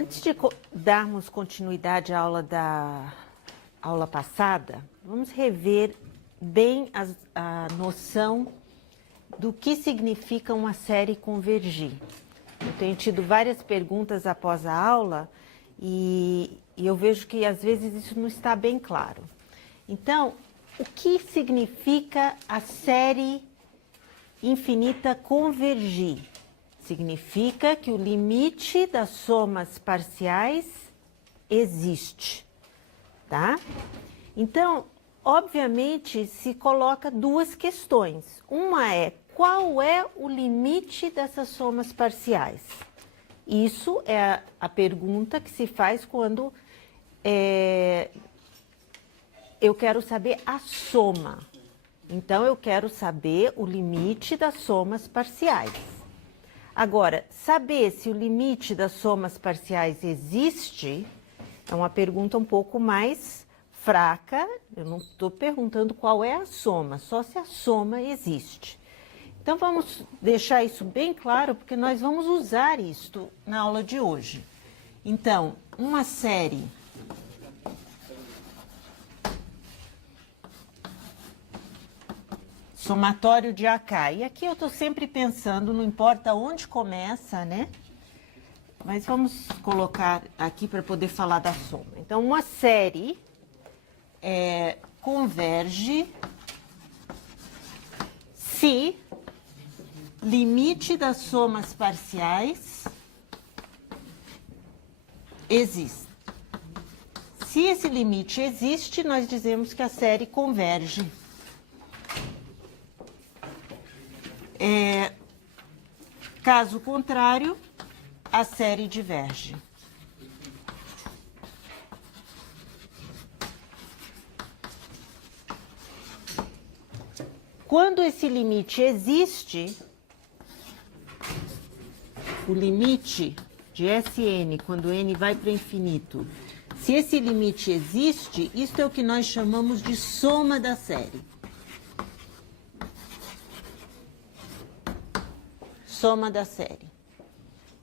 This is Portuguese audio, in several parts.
Antes de darmos continuidade à aula da aula passada, vamos rever bem a noção do que significa uma série convergir. Eu tenho tido várias perguntas após a aula e eu vejo que às vezes isso não está bem claro. Então, o que significa a série infinita convergir? Significa que o limite das somas parciais existe, tá? Então, obviamente, se coloca duas questões. Uma é, qual é o limite dessas somas parciais? Isso é a pergunta que se faz quando eu quero saber a soma. Então, eu quero saber o limite das somas parciais. Agora, saber se o limite das somas parciais existe é uma pergunta um pouco mais fraca. Eu não estou perguntando qual é a soma, só se a soma existe. Então, vamos deixar isso bem claro, porque nós vamos usar isto na aula de hoje. Então, uma série somatório de AK. E aqui eu estou sempre pensando, não importa onde começa, né? Mas vamos colocar aqui para poder falar da soma. Então, uma série converge se limite das somas parciais existe. Se esse limite existe, nós dizemos que a série converge. Caso contrário, a série diverge. Quando esse limite existe, o limite de Sn, quando n vai para o infinito, se esse limite existe, isso é o que nós chamamos de soma da série. Soma da série.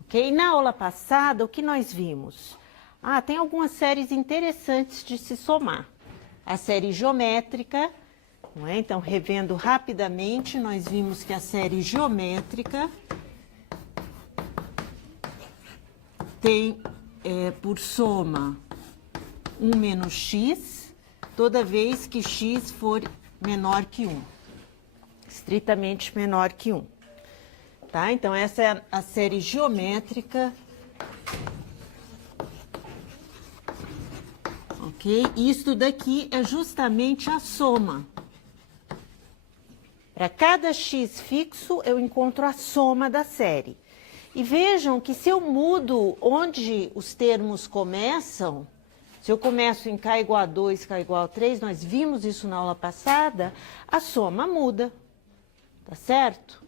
Ok? Na aula passada, o que nós vimos? Tem algumas séries interessantes de se somar. A série geométrica, não é? Então, revendo rapidamente, nós vimos que a série geométrica tem por soma 1 menos x, toda vez que x for menor que 1. Estritamente menor que 1. Tá? Então, essa é a série geométrica. Ok? Isto daqui é justamente a soma. Para cada x fixo, eu encontro a soma da série. E vejam que se eu mudo onde os termos começam, se eu começo em k igual a 2, k igual a 3, nós vimos isso na aula passada, a soma muda. Tá certo?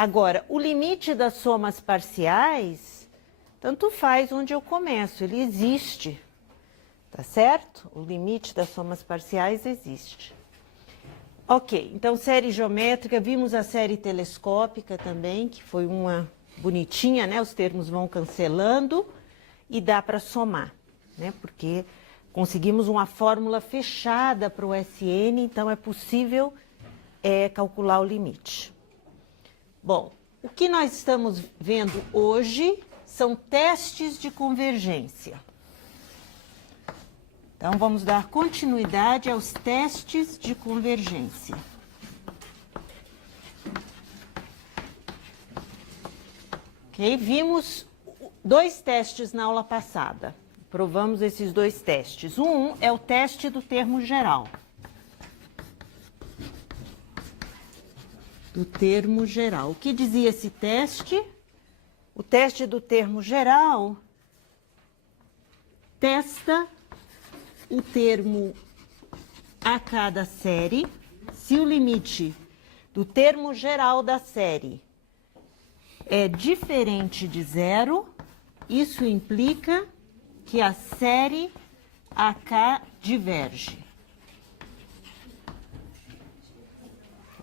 Agora, o limite das somas parciais, tanto faz onde eu começo, ele existe, tá certo? O limite das somas parciais existe. Ok, então série geométrica, vimos a série telescópica também, que foi uma bonitinha, né? Os termos vão cancelando e dá para somar, né? Porque conseguimos uma fórmula fechada para o Sn, então é possível calcular o limite. Bom, o que nós estamos vendo hoje são testes de convergência. Então, vamos dar continuidade aos testes de convergência. Ok? Vimos 2 testes na aula passada. Provamos esses 2 testes. Um é o teste do termo geral. Do termo geral. O que dizia esse teste? O teste do termo geral testa o termo AK da série, se o limite do termo geral da série é diferente de 0, isso implica que a série AK diverge.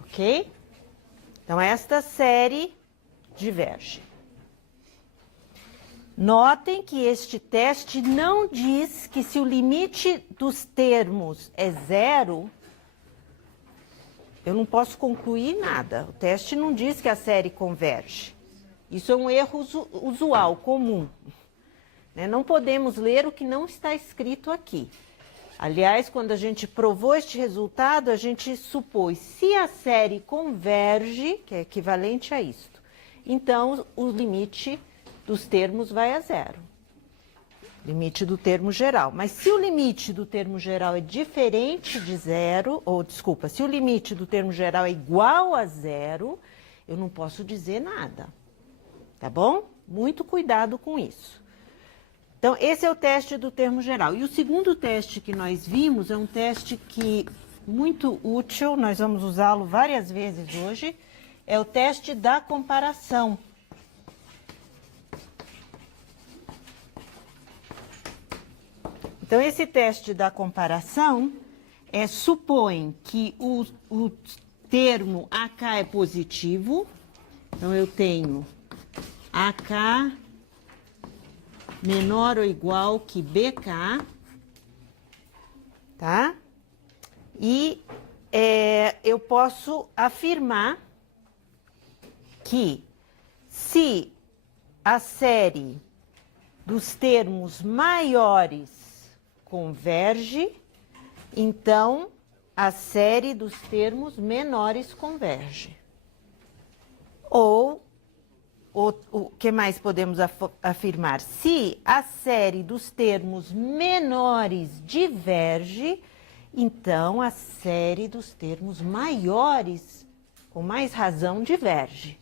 Ok? Então, esta série diverge. Notem que este teste não diz que se o limite dos termos é zero, eu não posso concluir nada. O teste não diz que a série converge. Isso é um erro usual, comum. Né? Não podemos ler o que não está escrito aqui. Aliás, quando a gente provou este resultado, a gente supôs se a série converge, que é equivalente a isto, então o limite dos termos vai a zero. Limite do termo geral. Mas se o limite do termo geral é diferente de zero, ou desculpa, se o limite do termo geral é igual a zero, eu não posso dizer nada. Tá bom? Muito cuidado com isso. Então, esse é o teste do termo geral. E o segundo teste que nós vimos é um teste que muito útil, nós vamos usá-lo várias vezes hoje, é o teste da comparação. Então, esse teste da comparação supõe que o termo AK é positivo. Então, eu tenho AK menor ou igual que BK, tá? E eu posso afirmar que se a série dos termos maiores converge, então a série dos termos menores converge. Ou o que mais podemos afirmar? Se a série dos termos menores diverge, então a série dos termos maiores, com mais razão, diverge.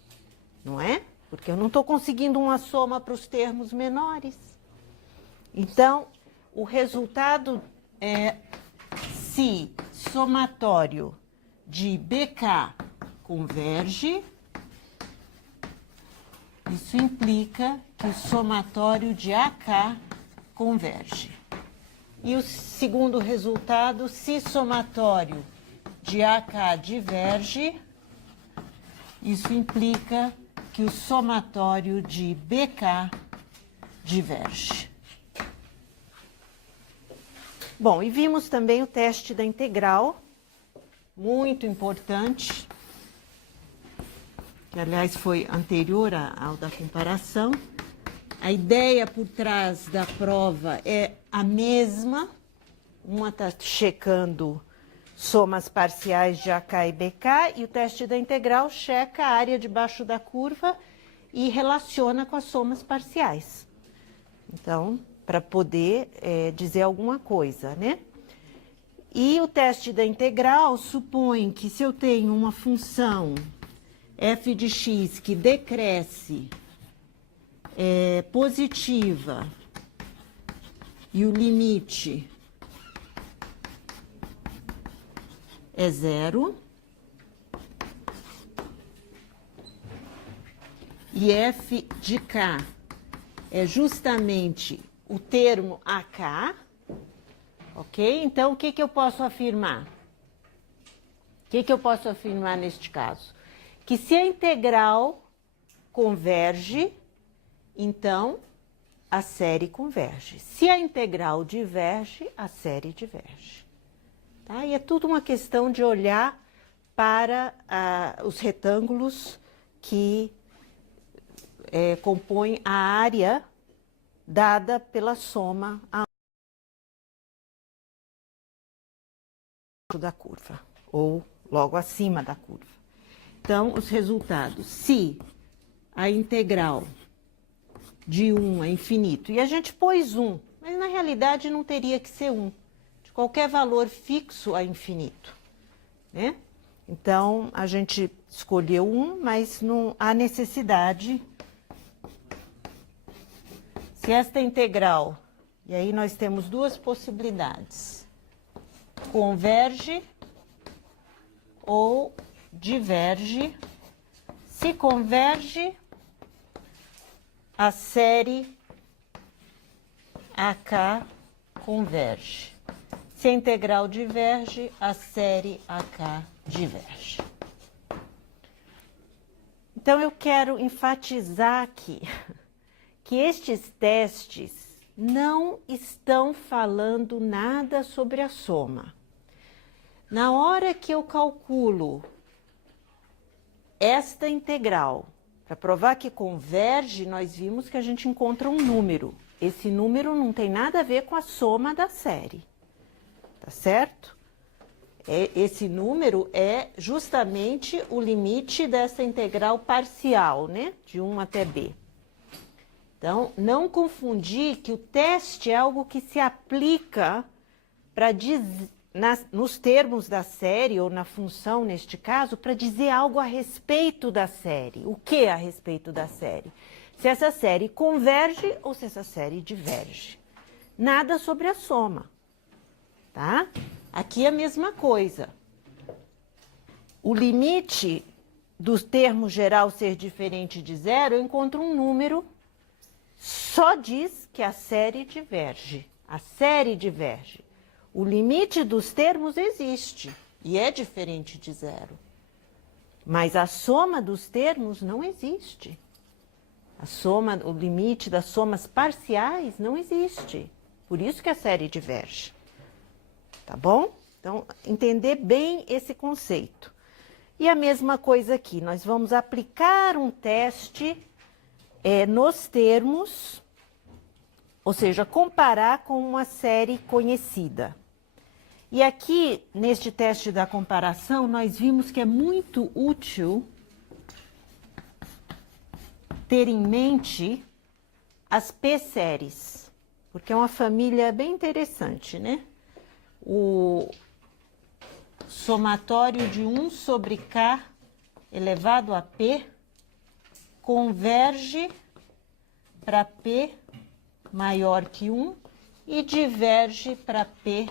Não é? Porque eu não estou conseguindo uma soma para os termos menores. Então, o resultado é se somatório de BK converge, isso implica que o somatório de AK converge. E o segundo resultado, se somatório de AK diverge, isso implica que o somatório de BK diverge. Bom, e vimos também o teste da integral, muito importante, que aliás foi anterior ao da comparação. A ideia por trás da prova é a mesma, uma está checando somas parciais de AK e BK, e o teste da integral checa a área debaixo da curva e relaciona com as somas parciais. Então, para poder dizer alguma coisa, né? E o teste da integral supõe que se eu tenho uma função f de x que decresce positiva e o limite é zero, e f de k é justamente o termo AK, ok? Então, o que eu posso afirmar? O que eu posso afirmar neste caso? Que se a integral converge, então a série converge. Se a integral diverge, a série diverge. Tá? E é tudo uma questão de olhar para os retângulos que compõem a área dada pela soma da curva, ou logo acima da curva. Então, os resultados, se a integral de 1 é infinito, e a gente pôs 1, mas na realidade não teria que ser 1, de qualquer valor fixo a infinito, né? Então, a gente escolheu 1, mas não há necessidade. Se esta integral, e aí nós temos duas possibilidades, converge ou diverge. Se converge, a série AK converge. Se a integral diverge, a série AK diverge. Então, eu quero enfatizar aqui que que estes testes não estão falando nada sobre a soma. Na hora que eu calculo esta integral, para provar que converge, nós vimos que a gente encontra um número. Esse número não tem nada a ver com a soma da série, tá certo? Esse número é justamente o limite dessa integral parcial, né? De 1 até b. Então, não confundir que o teste é algo que se aplica para nos termos da série, ou na função neste caso, para dizer algo a respeito da série. O que a respeito da série? Se essa série converge ou se essa série diverge. Nada sobre a soma, tá? Aqui é a mesma coisa. O limite do termo geral ser diferente de zero, eu encontro um número, só diz que a série diverge. A série diverge. O limite dos termos existe e é diferente de zero. Mas a soma dos termos não existe. A soma, o limite das somas parciais não existe. Por isso que a série diverge. Tá bom? Então, entender bem esse conceito. E a mesma coisa aqui, nós vamos aplicar um teste nos termos, ou seja, comparar com uma série conhecida. E aqui, neste teste da comparação, nós vimos que é muito útil ter em mente as p-séries, porque é uma família bem interessante, né? O somatório de 1 sobre k elevado a p converge para p maior que 1 e diverge para p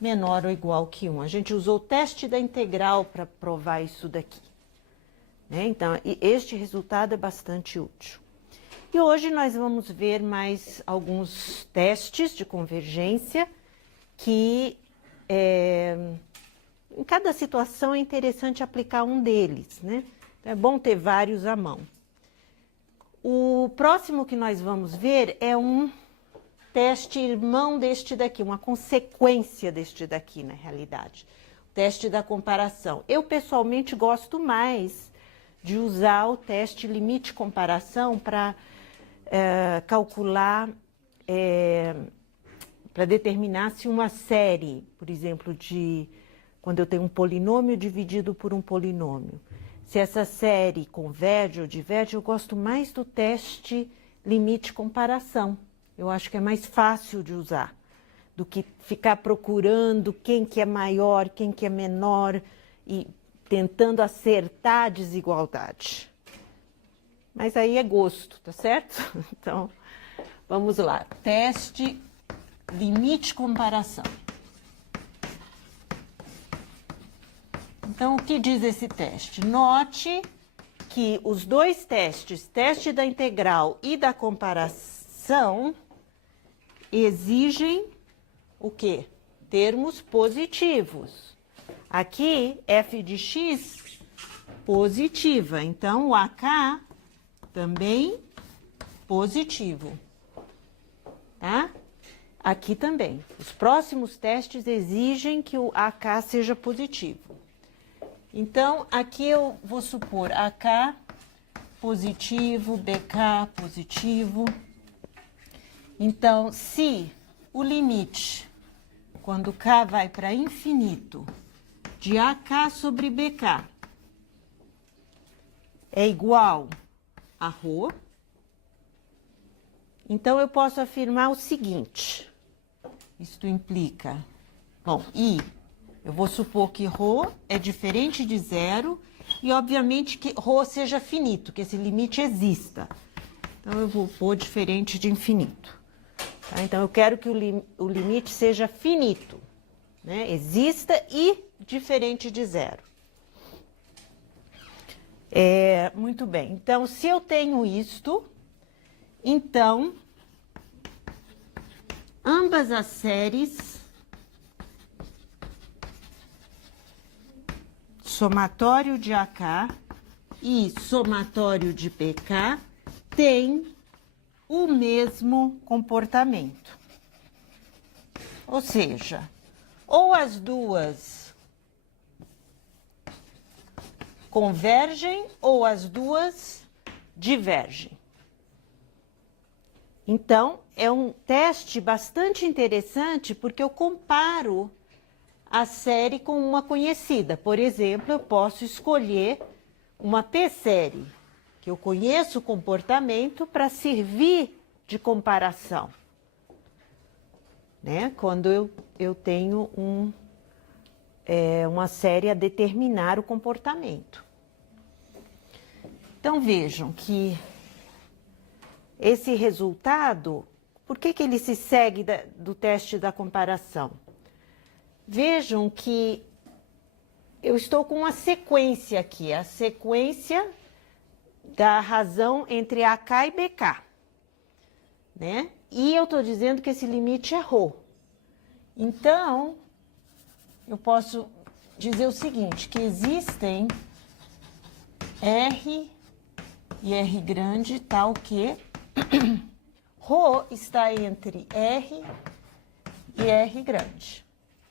menor ou igual que 1. A gente usou o teste da integral para provar isso daqui, né? Então, este resultado é bastante útil. E hoje nós vamos ver mais alguns testes de convergência que, em cada situação, é interessante aplicar um deles, né? É bom ter vários à mão. O próximo que nós vamos ver é um teste irmão deste daqui, uma consequência deste daqui, na realidade. O teste da comparação. Eu, pessoalmente, gosto mais de usar o teste limite-comparação para calcular, para determinar se uma série, por exemplo, quando eu tenho um polinômio dividido por um polinômio, se essa série converge ou diverge, eu gosto mais do teste limite-comparação. Eu acho que é mais fácil de usar do que ficar procurando quem que é maior, quem que é menor e tentando acertar a desigualdade. Mas aí é gosto, tá certo? Então, vamos lá. Teste limite-comparação. Então, o que diz esse teste? Note que os dois testes, teste da integral e da comparação, exigem o quê? Termos positivos. Aqui, f de x positiva. Então, o AK também positivo. Tá? Aqui também. Os próximos testes exigem que o AK seja positivo. Então, aqui eu vou supor AK positivo, BK positivo. Então, se o limite, quando k vai para infinito, de AK sobre BK é igual a ρ, então eu posso afirmar o seguinte. Isto implica, bom, eu vou supor que ρ é diferente de zero e, obviamente, que ρ seja finito, que esse limite exista. Então, eu vou pôr diferente de infinito. Tá? Então, eu quero que o limite seja finito, né? Exista e diferente de zero. Muito bem. Então, se eu tenho isto, então, ambas as séries, somatório de AK e somatório de BK, têm o mesmo comportamento. Ou seja, ou as duas convergem ou as duas divergem. Então, é um teste bastante interessante porque eu comparo a série com uma conhecida. Por exemplo, eu posso escolher uma P-série, que eu conheço o comportamento, para servir de comparação, né? Quando eu tenho uma série a determinar o comportamento. Então, vejam que esse resultado, por que ele se segue do teste da comparação? Vejam que eu estou com uma sequência aqui, a sequência da razão entre AK e BK, né? E eu estou dizendo que esse limite é ρ. Então, eu posso dizer o seguinte, que existem R e R grande tal que ρ está entre R e R grande.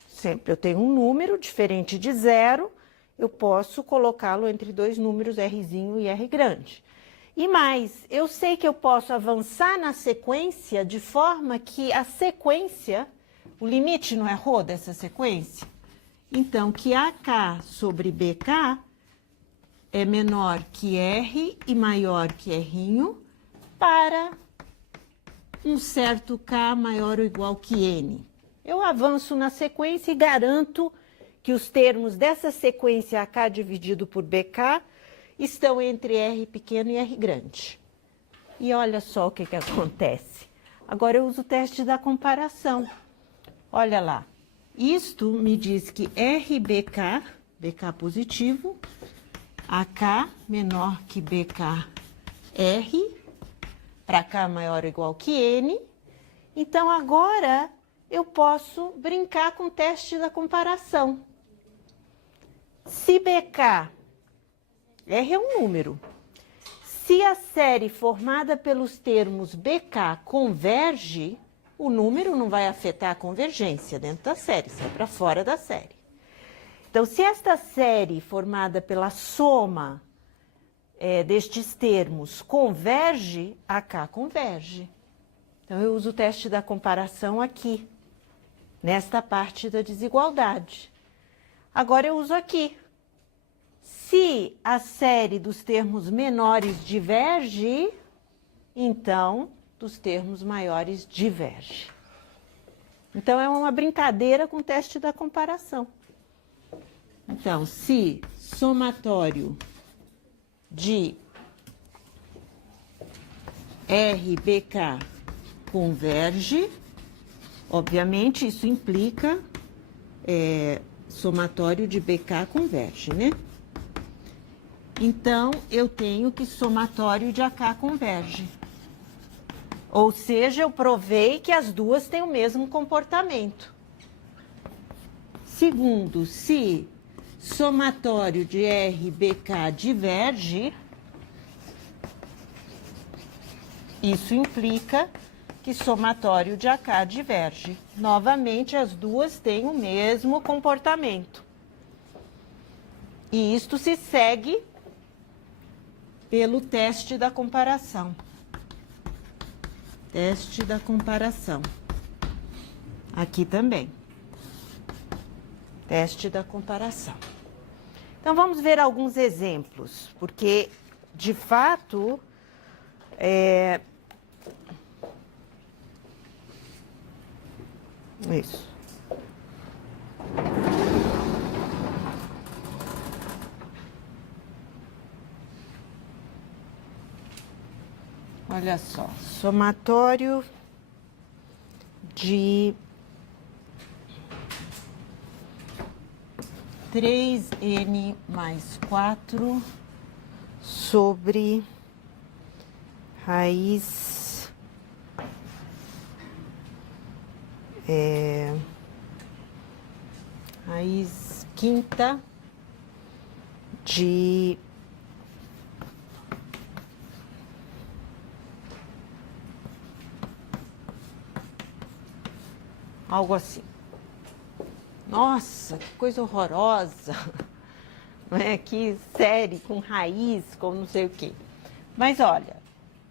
Sempre eu tenho um número diferente de zero, eu posso colocá-lo entre dois números Rzinho e R grande. E mais, eu sei que eu posso avançar na sequência de forma que a sequência, o limite não é ρ dessa sequência? Então, que AK sobre BK é menor que R e maior que R para um certo K maior ou igual que N. Eu avanço na sequência e garanto que os termos dessa sequência AK dividido por BK estão entre R pequeno e R grande. E olha só o que acontece. Agora eu uso o teste da comparação. Olha lá. Isto me diz que RBK, BK positivo, AK menor que BKR, para K maior ou igual que N. Então, agora eu posso brincar com o teste da comparação. Se BK, R é um número, se a série formada pelos termos BK converge, o número não vai afetar a convergência dentro da série, sai para fora da série. Então, se esta série formada pela soma destes termos converge, a K converge. Então, eu uso o teste da comparação aqui, nesta parte da desigualdade. Agora, eu uso aqui. Se a série dos termos menores diverge, então, dos termos maiores diverge. Então, é uma brincadeira com o teste da comparação. Então, se somatório de RBK converge, obviamente isso implica somatório de BK converge, né? Então, eu tenho que somatório de AK converge. Ou seja, eu provei que as duas têm o mesmo comportamento. Segundo, se somatório de RBK diverge, isso implica que somatório de AK diverge. Novamente, as duas têm o mesmo comportamento. E isto se segue pelo teste da comparação. Teste da comparação. Aqui também. Teste da comparação. Então, vamos ver alguns exemplos, porque, de fato, isso. Olha só, somatório de 3n mais 4 sobre raiz raiz quinta algo assim. Nossa, que coisa horrorosa, não é? Que série com raiz, com não sei o quê. Mas olha,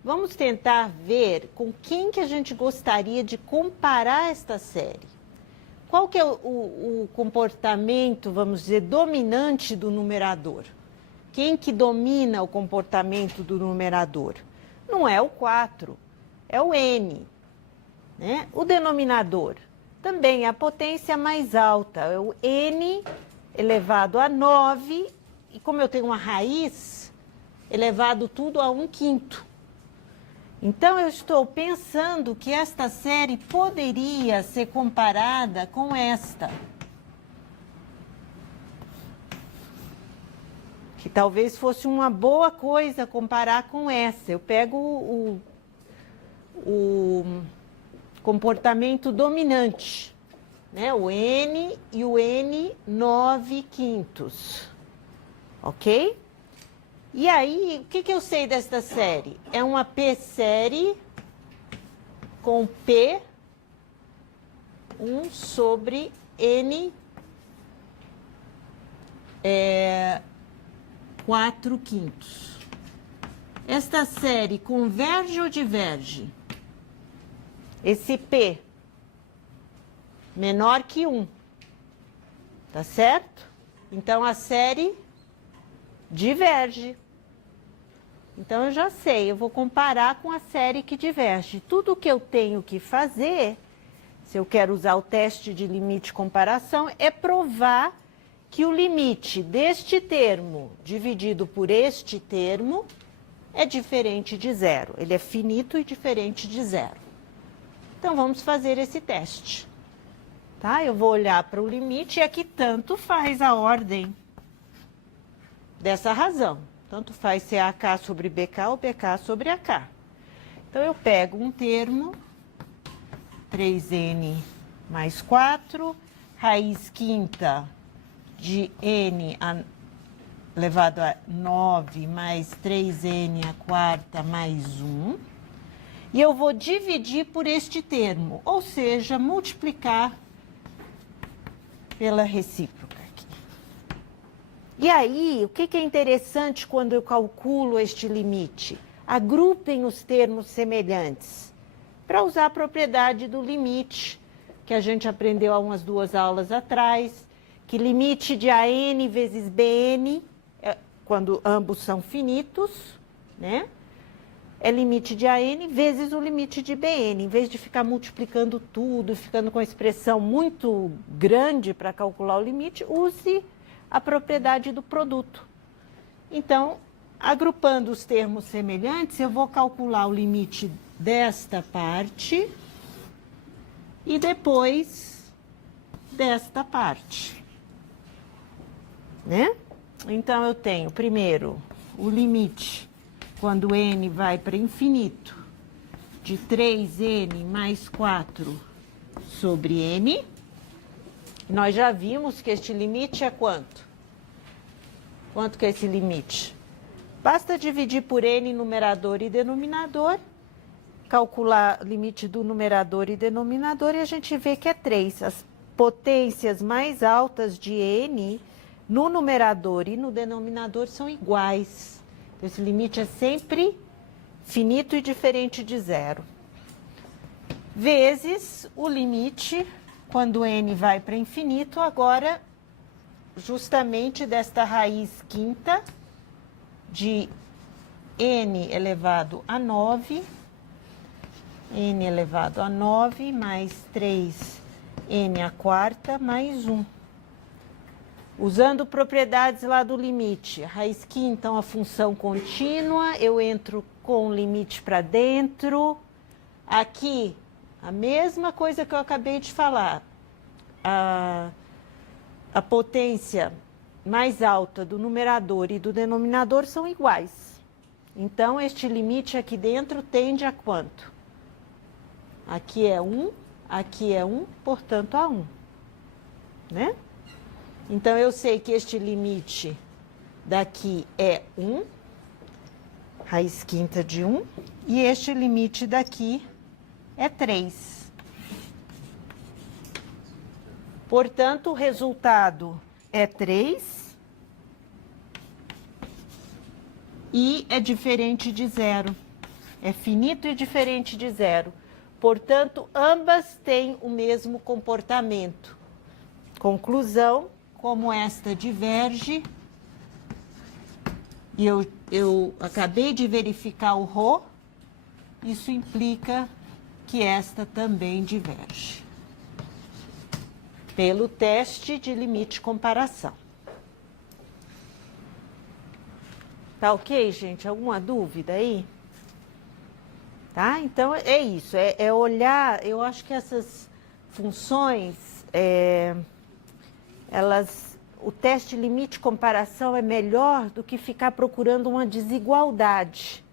vamos tentar ver com quem que a gente gostaria de comparar esta série. Qual que é o comportamento, vamos dizer, dominante do numerador? Quem que domina o comportamento do numerador? Não é o 4, é o n, né? O denominador também é a potência mais alta, é o n elevado a 9, e como eu tenho uma raiz, elevado tudo a 1/5. Então, eu estou pensando que esta série poderia ser comparada com esta. Que talvez fosse uma boa coisa comparar com essa. Eu pego o comportamento dominante, né? O n e o n 9/5, ok? E aí, o que eu sei desta série? É uma p-série com p 1 sobre n 4/5. Esta série converge ou diverge? Esse p menor que 1, tá certo? Então, a série diverge. Então, eu já sei, eu vou comparar com a série que diverge. Tudo que eu tenho que fazer, se eu quero usar o teste de limite e comparação, é provar que o limite deste termo dividido por este termo é diferente de zero. Ele é finito e diferente de zero. Então, vamos fazer esse teste. Tá? Eu vou olhar para o limite e aqui tanto faz a ordem dessa razão. Tanto faz se é AK sobre BK ou BK sobre AK. Então, eu pego um termo, 3n mais 4, raiz quinta de n elevado a 9 mais 3n a quarta mais 1. E eu vou dividir por este termo, ou seja, multiplicar pela recíproca. E aí, o que é interessante quando eu calculo este limite? Agrupem os termos semelhantes, para usar a propriedade do limite, que a gente aprendeu há umas 2 aulas atrás, que limite de AN vezes BN, quando ambos são finitos, né? É limite de AN vezes o limite de BN. Em vez de ficar multiplicando tudo, ficando com a expressão muito grande para calcular o limite, use a propriedade do produto. Então, agrupando os termos semelhantes, eu vou calcular o limite desta parte e depois desta parte, né? Então, eu tenho primeiro o limite, quando n vai para infinito, de 3n mais 4 sobre n. Nós já vimos que este limite é quanto? Quanto que é esse limite? Basta dividir por n numerador e denominador, calcular o limite do numerador e denominador e a gente vê que é 3. As potências mais altas de n no numerador e no denominador são iguais. Então, esse limite é sempre finito e diferente de zero. Vezes o limite, quando n vai para infinito, agora, justamente desta raiz quinta de n elevado a 9, n elevado a 9 mais 3n a quarta mais 1. Usando propriedades lá do limite, a raiz quinta é uma função contínua, eu entro com o limite para dentro. Aqui, a mesma coisa que eu acabei de falar. A potência mais alta do numerador e do denominador são iguais. Então, este limite aqui dentro tende a quanto? Aqui é 1, aqui é 1, portanto, a 1. Né? Então, eu sei que este limite daqui é 1, raiz quinta de 1, e este limite daqui é 3. Portanto, o resultado é 3 e é diferente de zero. É finito e diferente de zero. Portanto, ambas têm o mesmo comportamento. Conclusão, como esta diverge, e eu acabei de verificar o ρ, isso implica que esta também diverge. Pelo teste de limite de comparação. Tá ok, gente? Alguma dúvida aí? Tá? Então, é isso. É olhar... Eu acho que essas funções, o teste de limite de comparação é melhor do que ficar procurando uma desigualdade,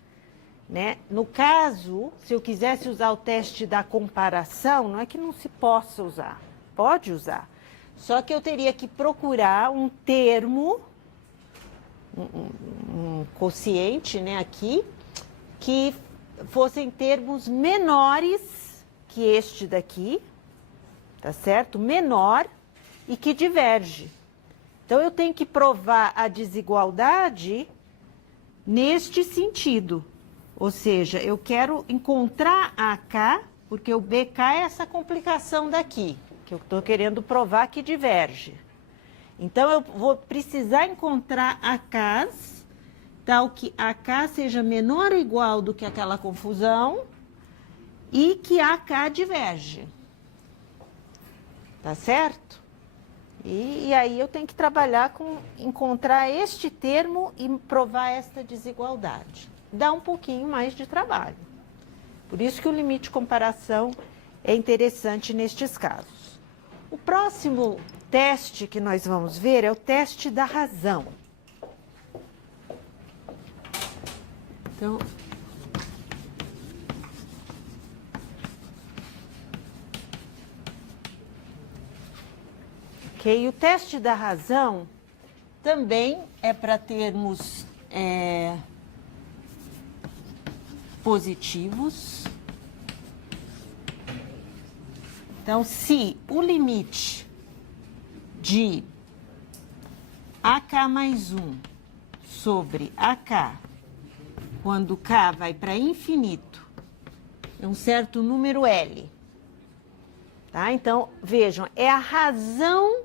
né? No caso, se eu quisesse usar o teste da comparação, não é que não se possa usar. Pode usar. Só que eu teria que procurar um termo, um quociente, né, aqui, que fossem termos menores que este daqui, tá certo? Menor e que diverge. Então, eu tenho que provar a desigualdade neste sentido. Ou seja, eu quero encontrar AK, porque o BK é essa complicação daqui, que eu estou querendo provar que diverge. Então, eu vou precisar encontrar AKs, tal que AK seja menor ou igual do que aquela confusão e que AK diverge. Tá certo? E aí eu tenho que trabalhar com encontrar este termo e provar esta desigualdade. Dá um pouquinho mais de trabalho. Por isso que o limite de comparação é interessante nestes casos. O próximo teste que nós vamos ver é o teste da razão. Então, ok, o teste da razão também é para termos positivos. Então, se o limite de AK mais 1 sobre AK, quando K vai para infinito, é um certo número L. Tá? Então, vejam, é a razão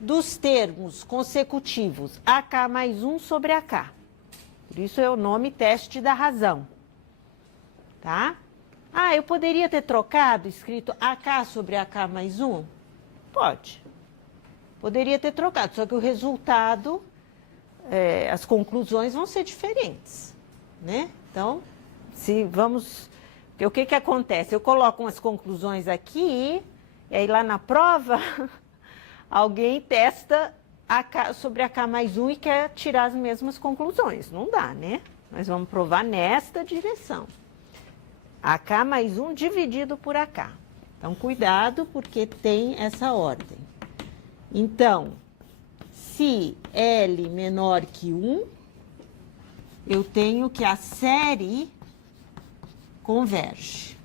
dos termos consecutivos AK mais 1 sobre AK. Por isso é o nome teste da razão. Tá? Ah, eu poderia ter trocado, escrito AK sobre AK mais 1? Pode. Poderia ter trocado, só que o resultado, as conclusões vão ser diferentes, né? Então, o que que acontece? Eu coloco umas conclusões aqui, e aí lá na prova, alguém testa AK sobre AK mais 1 e quer tirar as mesmas conclusões. Não dá, né? Nós vamos provar nesta direção. AK mais 1 dividido por AK. Então, cuidado, porque tem essa ordem. Então, se L menor que 1, eu tenho que a série converge.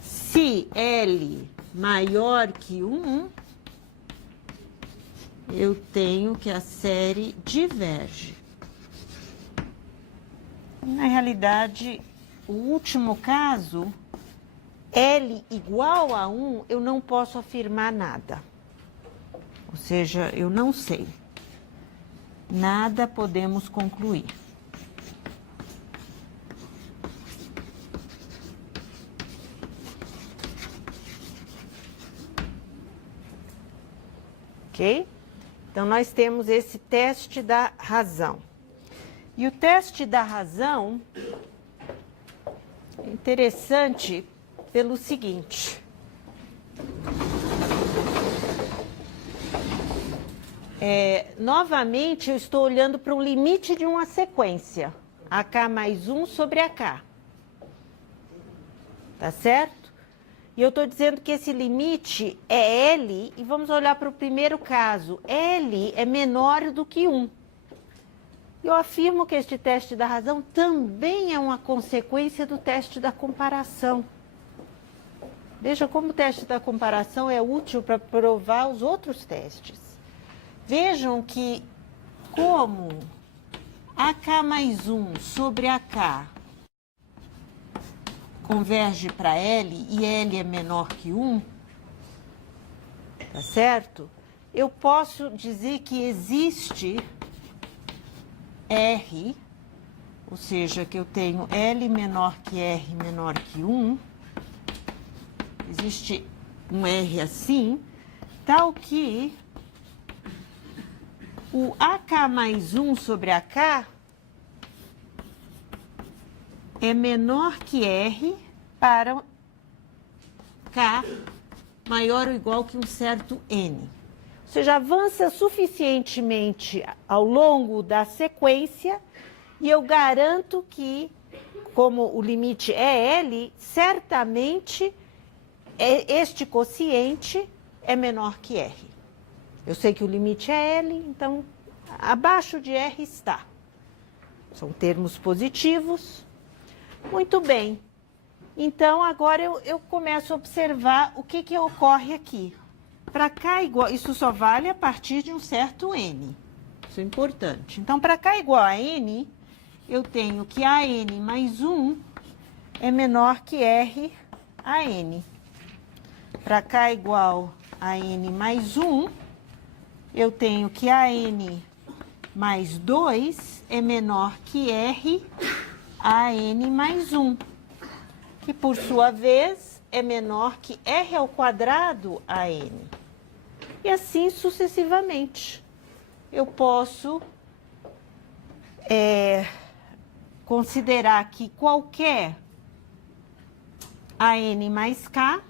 Se L maior que 1, eu tenho que a série diverge. Na realidade, o último caso, L igual a 1, eu não posso afirmar nada. Ou seja, eu não sei. Nada podemos concluir. Ok? Então, nós temos esse teste da razão. E o teste da razão é interessante pelo seguinte. Novamente, eu estou olhando para o limite de uma sequência. AK mais 1 sobre AK. Tá certo? E eu estou dizendo que esse limite é L, e vamos olhar para o primeiro caso. L é menor do que 1. Eu afirmo que este teste da razão também é uma consequência do teste da comparação. Veja como o teste da comparação é útil para provar os outros testes. Vejam que como AK mais 1 sobre AK converge para L e L é menor que 1, tá certo? Eu posso dizer que existe R, ou seja, que eu tenho L menor que R menor que 1, existe um R assim, tal que o AK mais 1 sobre AK é menor que R para K maior ou igual que um certo N. Ou seja, avança suficientemente ao longo da sequência e eu garanto que, como o limite é L, certamente este quociente é menor que R. Eu sei que o limite é L, então abaixo de R está. São termos positivos. Muito bem. Então, agora eu começo a observar o que ocorre aqui. Para K igual, isso só vale a partir de um certo N. Isso é importante. Então, para K igual a N, eu tenho que AN mais 1 é menor que R a N. Para K igual a N mais 1, eu tenho que AN mais 2 é menor que R a N mais 1, que por sua vez é menor que R ao quadrado a N. E assim sucessivamente. Eu posso considerar que qualquer AN mais K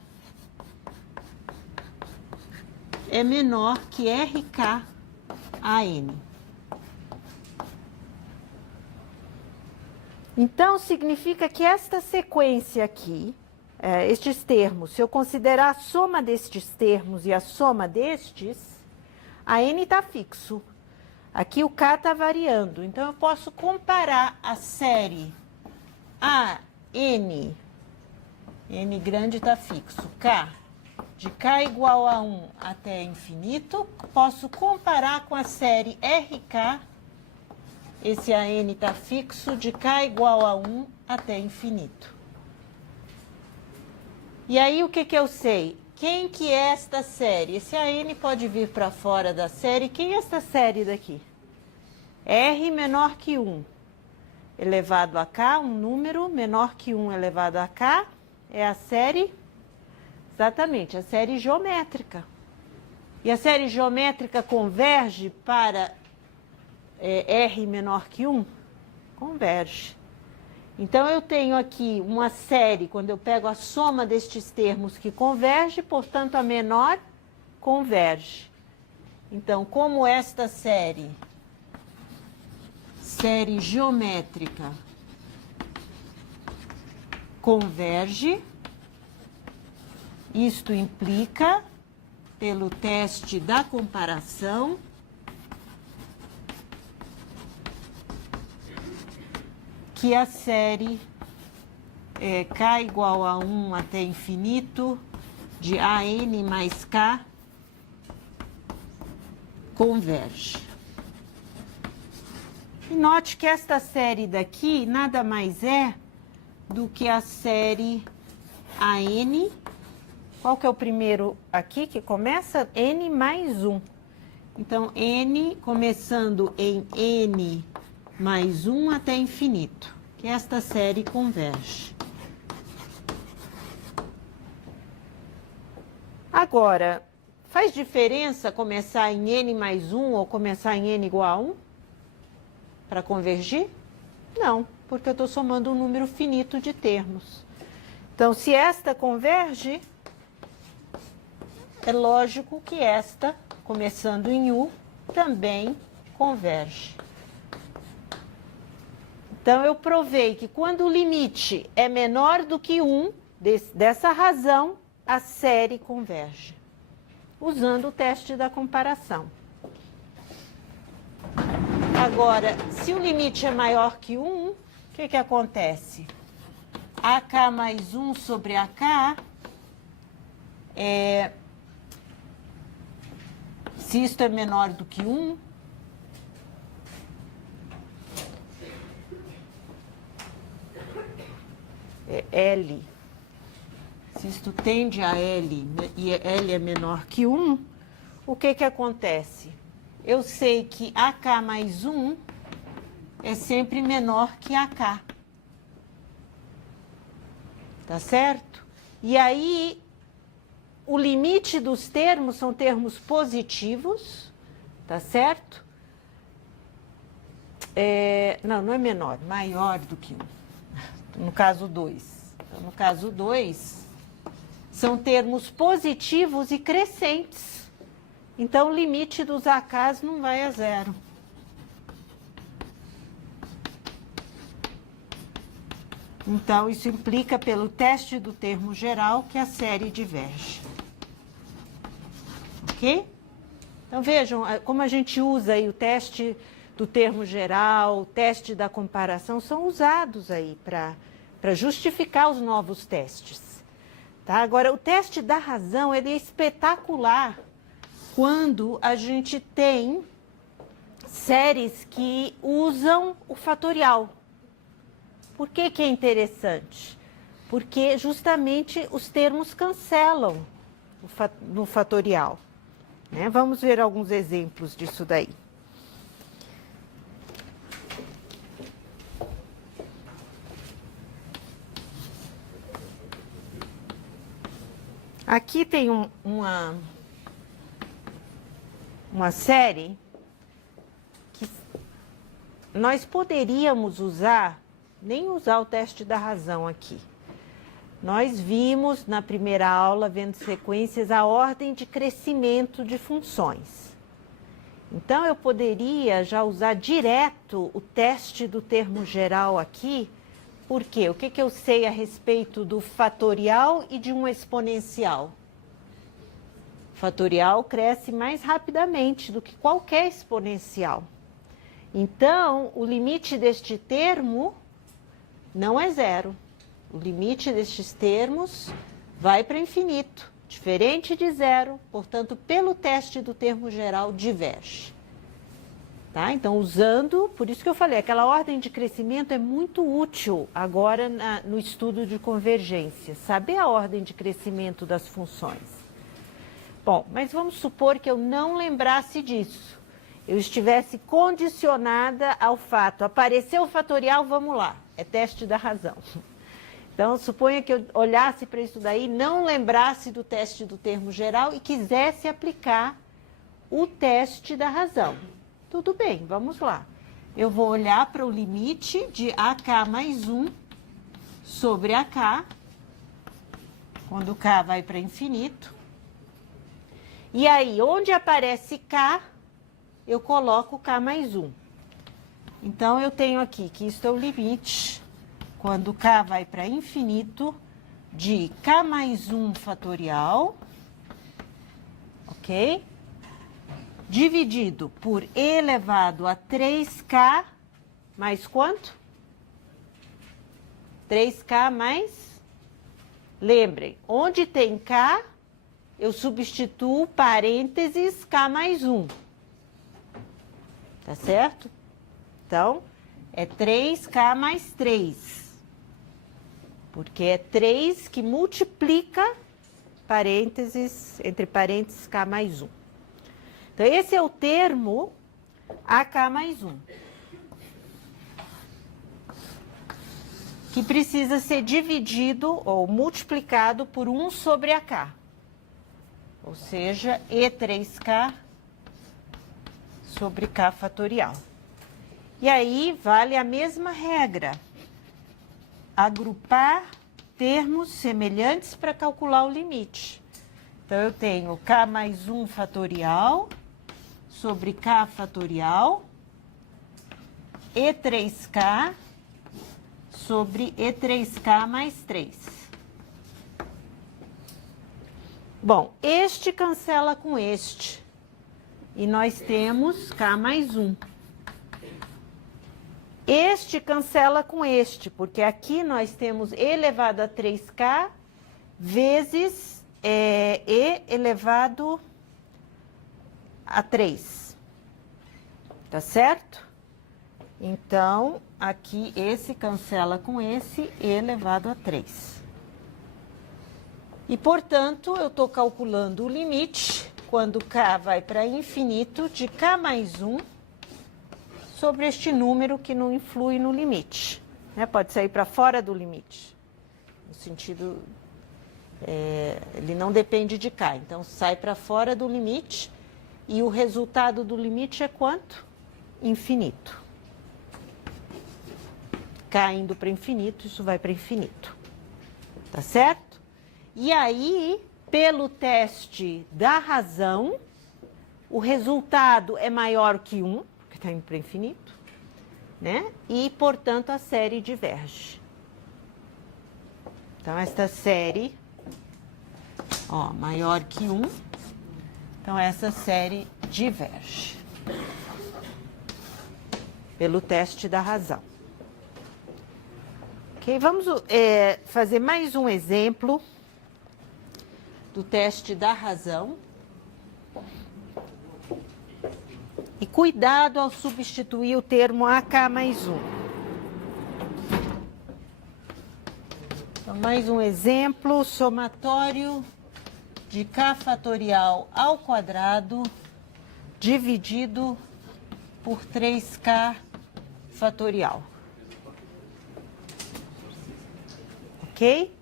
é menor que RK a N. Então, significa que esta sequência aqui, estes termos, se eu considerar a soma destes termos e a soma destes, a N está fixo. Aqui o K está variando. Então, eu posso comparar a série AN, N grande está fixo, K, de K igual a 1 até infinito, posso comparar com a série RK, esse AN está fixo, de K igual a 1 até infinito. E aí, o que eu sei? Quem que é esta série? Esse AN pode vir para fora da série. Quem é esta série daqui? R menor que 1 elevado a K, um número menor que 1 elevado a K, é a série, exatamente, a série geométrica. E a série geométrica converge para R menor que 1? Converge. Então, eu tenho aqui uma série, quando eu pego a soma destes termos que converge, portanto, a menor converge. Então, como esta série geométrica converge, isto implica, pelo teste da comparação, que a série K igual a 1 até infinito, de AN mais K, converge. E note que esta série daqui nada mais é do que a série AN. Qual que é o primeiro aqui que começa? N mais 1. Então, N começando em N mais 1 até infinito, que esta série converge. Agora, faz diferença começar em N mais 1 ou começar em N igual a 1 para convergir? Não, porque eu estou somando um número finito de termos. Então, se esta converge, é lógico que esta, começando em U, também converge. Então, eu provei que quando o limite é menor do que 1, dessa razão, a série converge, usando o teste da comparação. Agora, se o limite é maior que 1, o que acontece? AK mais 1 sobre AK Se isto é menor do que 1, é L. Se isto tende a L e L é menor que 1, o que que acontece? Eu sei que AK mais 1 é sempre menor que AK. Tá certo? E aí, o limite dos termos são termos positivos, tá certo? Não é menor, maior do que 1. No caso 2. Então, no caso 2, são termos positivos e crescentes. Então, o limite dos AKs não vai a 0. Então, isso implica, pelo teste do termo geral, que a série diverge. Ok? Então, vejam como a gente usa aí o teste do termo geral, o teste da comparação, são usados aí para justificar os novos testes. Tá? Agora, o teste da razão, ele é espetacular quando a gente tem séries que usam o fatorial. Por que que é interessante? Porque justamente os termos cancelam no fatorial. Né? Vamos ver alguns exemplos disso daí. Aqui tem uma série que nós poderíamos usar, nem usar o teste da razão aqui. Nós vimos na primeira aula, vendo sequências, a ordem de crescimento de funções. Então, eu poderia já usar direto o teste do termo geral aqui. Por quê? O que que eu sei a respeito do fatorial e de uma exponencial? O fatorial cresce mais rapidamente do que qualquer exponencial. Então, o limite deste termo não é 0. O limite destes termos vai para infinito, diferente de 0, portanto, pelo teste do termo geral, diverge. Tá? Então, usando, por isso que eu falei, aquela ordem de crescimento é muito útil agora no estudo de convergência, saber a ordem de crescimento das funções. Bom, mas vamos supor que eu não lembrasse disso. Eu estivesse condicionada ao fato, apareceu o fatorial, vamos lá, é teste da razão. Então, suponha que eu olhasse para isso daí, não lembrasse do teste do termo geral e quisesse aplicar o teste da razão. Tudo bem, vamos lá. Eu vou olhar para o limite de AK mais 1 sobre AK, quando K vai para infinito. E aí, onde aparece K, eu coloco K mais 1. Então, eu tenho aqui que isto é o limite, quando K vai para infinito, de K mais 1 fatorial, ok? Dividido por E elevado a 3K, mais quanto? 3K mais... Lembrem, onde tem K, eu substituo parênteses K mais 1. Tá certo? Então, é 3K mais 3. Porque é 3 que multiplica parênteses, entre parênteses, K mais 1. Então, esse é o termo AK mais 1. Que precisa ser dividido ou multiplicado por 1 sobre AK. Ou seja, E3K sobre K fatorial. E aí, vale a mesma regra. Agrupar termos semelhantes para calcular o limite. Então, eu tenho K mais 1 fatorial sobre K fatorial, E3K sobre E3K mais 3. Bom, este cancela com este. E nós temos K mais 1. Este cancela com este, porque aqui nós temos E elevado a 3K vezes é e elevado a 3. Tá certo? Então, aqui esse cancela com esse, e elevado a 3. E, portanto, eu estou calculando o limite, quando k vai para infinito, de k mais 1 sobre este número que não influi no limite. Né? Pode sair para fora do limite. No sentido, ele não depende de k. Então, sai para fora do limite e o resultado do limite é quanto? Infinito. K indo para infinito, isso vai para infinito. Tá certo? E aí, pelo teste da razão, o resultado é maior que 1, porque está indo para infinito, né? E, portanto, a série diverge. Então, esta série, ó, maior que 1, então essa série diverge. Pelo teste da razão. Ok, vamos fazer mais um exemplo do teste da razão. E cuidado ao substituir o termo AK mais 1. Então, mais um exemplo, somatório de K fatorial ao quadrado dividido por 3K fatorial. Ok?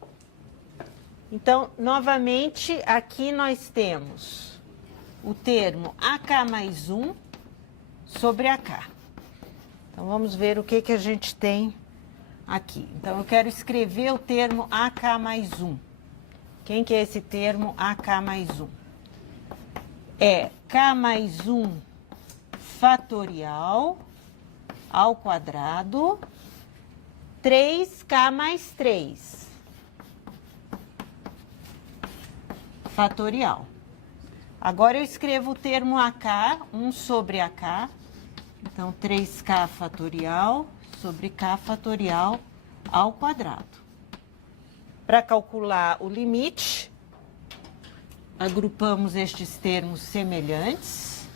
Então, novamente, aqui nós temos o termo AK mais 1 sobre AK. Então, vamos ver o que a gente tem aqui. Então, eu quero escrever o termo AK mais 1. Quem que é esse termo AK mais 1? É K mais 1 fatorial ao quadrado, 3K mais 3 fatorial. Agora eu escrevo o termo AK, 1 sobre AK, então 3K fatorial sobre K fatorial ao quadrado. Para calcular o limite, agrupamos estes termos semelhantes.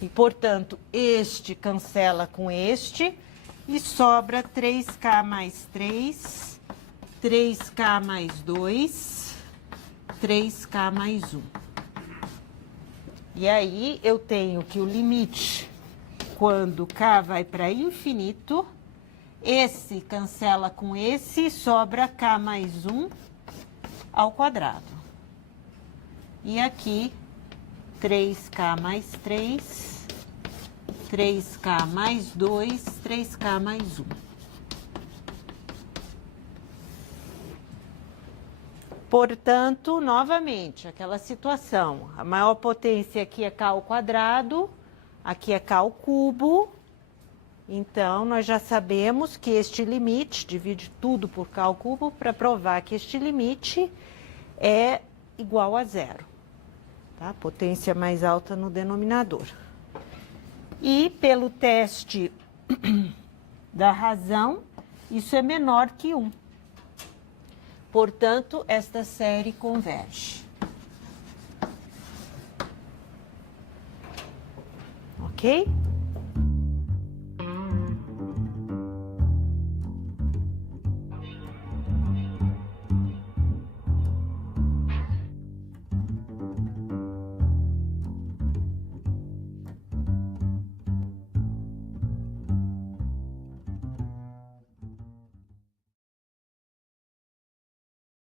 E, portanto, este cancela com este e sobra 3K mais 3, 3K mais 2, 3K mais 1. E aí, eu tenho que o limite, quando K vai para infinito, esse cancela com esse, sobra K mais 1 ao quadrado. E aqui, 3K mais 3, 3K mais 2, 3K mais 1. Portanto, novamente, aquela situação, a maior potência aqui é K ao quadrado, aqui é K ao cubo, então nós já sabemos que este limite, divide tudo por K ao cubo, para provar que este limite é igual a zero, tá? Potência mais alta no denominador. E pelo teste da razão, isso é menor que 1. Portanto, esta série converge. Ok?